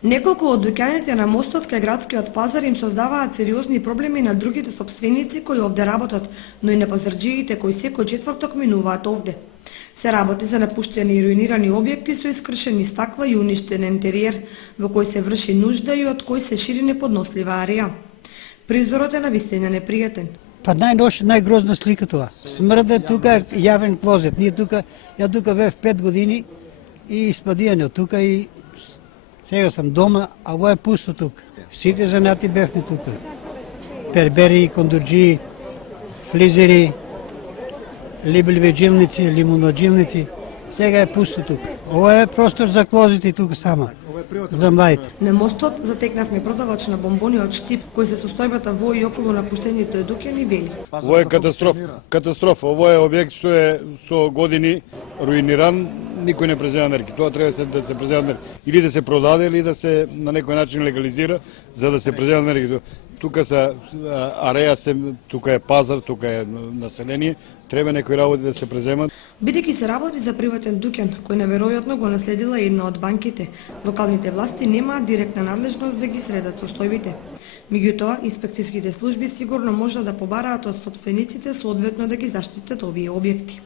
Неколку од дуќаните на мостот кај градскиот пазар им создаваат сериозни проблеми на другите сопственици кои овде работат, но и на пазарџиите кои секој четврток минуваат овде. Се работи за напуштени и руинирани објекти со искршени стакла и уништен интериер, во кој се врши нужда и од кој се шири неподнослива арија. Призорот е навистина непријатен. Па најгрозна слика тоа. Смрде тука е јавен клозет. Ја тука бев 5 години и испадијано тука и сега сам дома, а ово е пусто тука. Сите занати бевме тука. Пербери, кондурџи, флизери, либливеджилници, лимуноджилници. Сега е пусто тука. Ово е простор за клозети тука само. За младите. На мостот затекнавме продавач на бомбони од Штип, кој се состојбата во и околу напуштените дуќани вели. Ово е катастрофа. Ово е објект што е со години руиниран, никој не презема мерки. Тоа треба да се преземат мерки. Или да се продаде, или да се на некој начин легализира, за да се преземат мерки. Тука се ареја, тука е пазар, тука е население, треба некои работи да се преземат. Бидејќи се работи за приватен дуќан, кој неверојатно го наследила една од банките, локалните власти немаат директна надлежност да ги средат состојбите. Меѓутоа, инспекцијските служби сигурно можат да побараат од сопствениците соодветно да ги заштитат овие објекти.